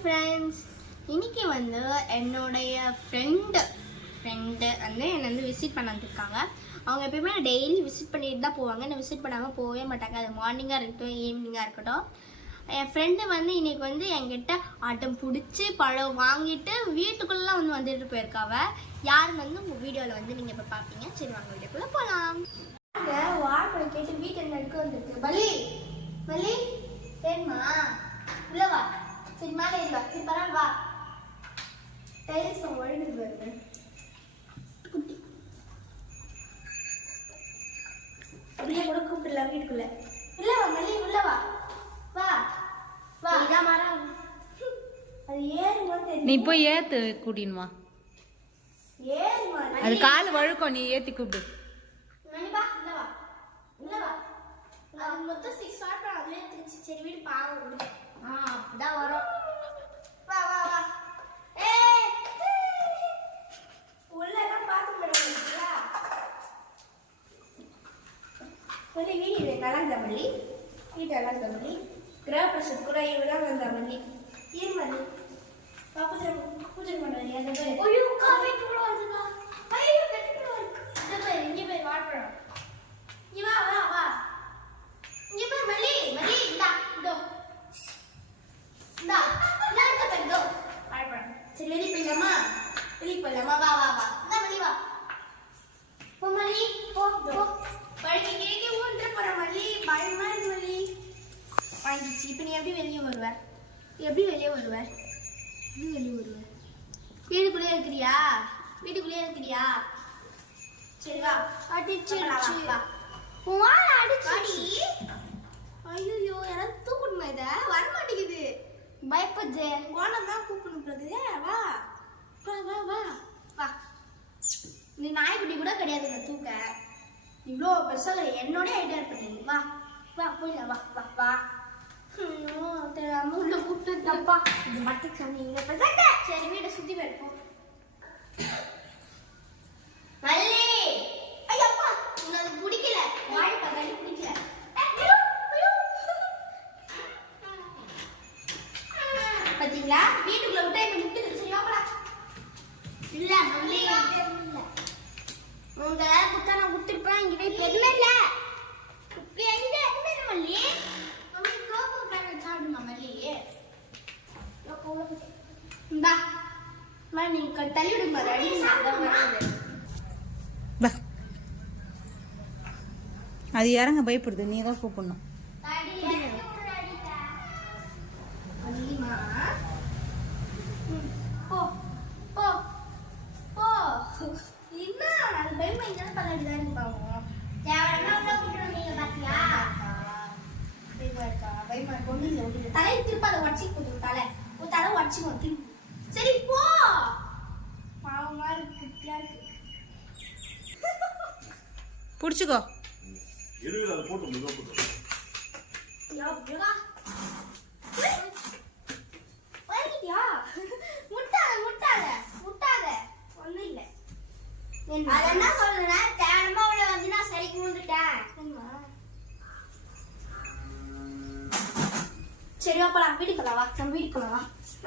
Friends இன்னைக்கு வந்து என்னுடைய ஃப்ரெண்டு ஃப்ரெண்டு வந்து என்னை வந்து விசிட் பண்ண வந்திருக்காங்க அவங்க எப்பயுமே டெய்லி விசிட் பண்ணிட்டு தான் போவாங்க. என்னை விசிட் பண்ணாமல் போகவே மாட்டாங்க. அது மார்னிங்காக இருக்கட்டும் ஈவினிங்காக இருக்கட்டும். என் ஃப்ரெண்டு வந்து இன்னைக்கு வந்து என்கிட்ட ஆட்டம் பிடிச்சி பழம் வாங்கிட்டு வீட்டுக்குள்ளெலாம் வந்து வந்துட்டு போயிருக்காவ. யாருன்னு வந்து உங்கள் வீடியோவில் வந்து நீங்கள் இப்போ பார்ப்பீங்க சரி வாங்க வீடியோக்குள்ளே போகலாம் வாழைப்பழம் கேட்டு வீட்டில் நடுக்க வந்திருக்கு. பலி சரிம்மா உள்ள வா சரி மேலே ஏறி வா. சரி பரவாயில்ல வா டைல்ஸ் ஒழுங்கு வருது குட்டி. அப்படியே கூட கூப்பிடலாம் வீட்டுக்குள்ள. உள்ள வா மல்லி உள்ள வா. வா வா. இதான் மரம். அது ஏறுமா நீ தெரியும் போய் ஏத்து கூட்டின்னு வா. ஏறுமா அது கால் வழுக்கும் நீ ஏத்தி கூப்பிடு மணி வா உள்ள வா உள்ள வா அது மொத்தம் சிக்ஸ் ஸ்டார்ட் பண்ண அதுலேயே திருச்சி சரி வீடு பாவம் விடு ஆ அப்படிதான் வரும் வா வா வா ஏய் உள்ள எல்லாம் பார்க்க முடியல சொல்லி வீடு நல்லா மல்லி வீடு நல்லா மல்லி. கிரக பிரசத்து கூட இவதான் வந்தா மல்லி. மல்லி. பூஜை பூஜை பண்ணுறது ஐயோ காஃபி வருதுக்கா ஐயோ வெட்டி கூட வருது இந்த பேர் இங்கே போய் வாழப்பழம் இங்க வா வா வா இங்க போய் மல்லி மல்லி இந்தா இதோ இந்தா இந்தா இந்த பேர் இதோ வாழப்பழம் சரி வெளியே போயிடலாமா வெளியே போயிடலாமா வா வா வா இந்தா மல்லி வா போ மல்லி போ போ பழகி கேட்க ஊன்ற போற மல்லி பயமா இருக்கு மல்லி வாங்கிச்சு இப்போ நீ எப்படி வெளியே வருவ? எப்படி வெளியே வருவ? எப்படி வெளியே வருவ? வீட்டுக்குள்ளே இருக்கிறியா? வீட்டுக்குள்ளே இருக்கிறியா? சரி வா. அடிச்சிருச்சு. வா அடிச்சாடி ஐயோ யாராவது தூக்கணுமா இத? வர மாட்டேங்குது பயப்படுது ஓனம் தான் கூப்பிடணும் போகுது வா. வா வா வா. வா. நீ நாய்க்குட்டி கூட கிடையாது இந்த தூக்க. இவ்வளோ பெருசாக என்னோட ஐடியா பண்ணி வா. வா போயிடலாம். வா வா வா. ஐயோ, தெரியாம தப்பா கூப்பிட்டுப்பா இது மட்டும் சொன்னீங்க பெருசாக சரி வீட்டை சுற்றி போயிருப்போம் மல்லி ஐயப்பா உனக்கு பிடிக்கல வாழைப்பா கறி பிடிக்கல ஐயோ, ஐயோ. பாத்தீங்களா வீட்டுக்குள்ள விட்டா இப்ப முட்டுது சரி வாப்படா இல்ல மல்லி இல்ல உங்க குத்தா நான் விட்டுருப்பேன் இங்க போய் பெருமை இல்ல இப்ப எங்க என்ன மல்லி மம்மி கோபு பேரட் சாப்பிடுமா மல்லி இந்தா அம்மா, நீங்க தள்ளி விடுங்க அது அடி அதான் வருது வா அது இறங்க பயப்படுது நீ தான் கூப்பிடணும் அம்மா. ம், போ, போ, போ. என்ன, அது உடைச்சிக்க போகுது உன் தலை. உன் தலை உடைச்சிக்கும், திருப்பு. சரி போ பாவமா இருக்கு பிடிச்சிக்கோ இருபது அதை போட்டு மிக போட்டு? முட்டாத, முட்டாத, முட்டாத. ஒண்ணும் இல்ல. அது என்ன சொல்லுனா தேனமா உள்ள வந்து நான் சரி விழுந்துட்டேன்? சரி வா போலாம் வீட்டுக்குள்ள வா. நம்ம வீட்டுக்குள்ள வா.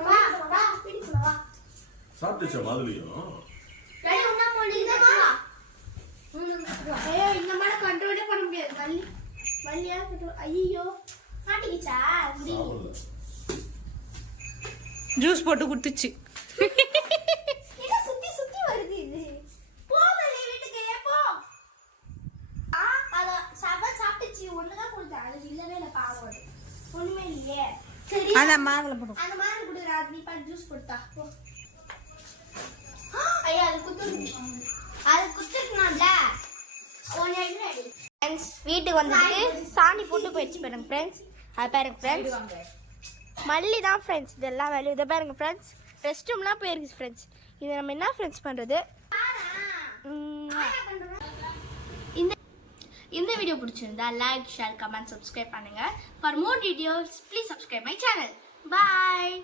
வா. வா வீட்டுக்குள்ள வா. சாப்பிட்டுச்சா மாதிரியும் ரெடி உண்ணா வள்ளி வள்ளியா ஐயோ மாட்டிக்கிச்சா? ஜூஸ் போட்டு கொடுத்துச்சு சுத்தி சுத்தி வருது இது? போ வள்ளி வீட்டுக்கு ஏ போ. ஆ அத சாப்பாடு சாப்பிட்டுச்சு. ஒண்ணுதான் கொடுத்தேன். அது இல்லவே இல்லை அது. ஒண்ணுமே இல்லையே. சரி. அந்த மாதுளை போட்டு அந்த மாதிரி குடுறா நீ பாரு ஜூஸ் கொடுத்தா போ ஐயா அது குத்து அது குத்துக்கணும்ல ஒன்னு அடி ஃப்ரெண்ட்ஸ் வீட்டுக்கு வந்துட்டு சாணி போட்டு போயிடுச்சு பாருங்க ஃப்ரெண்ட்ஸ் அது பாருங்க ஃப்ரெண்ட்ஸ் மல்லி தான் ஃப்ரெண்ட்ஸ் இதெல்லாம் வேலையும் இதை பாருங்க ஃப்ரெண்ட்ஸ் ரெஸ்ட் ரூம்லாம் போயிருக்கு ஃப்ரெண்ட்ஸ் இதை நம்ம என்ன ஃப்ரெண்ட்ஸ் பண்ணுறது இந்த இந்த வீடியோ பிடிச்சிருந்தா லைக் ஷேர் கமெண்ட் சப்ஸ்கிரைப் பண்ணுங்கள் for more videos please subscribe my channel bye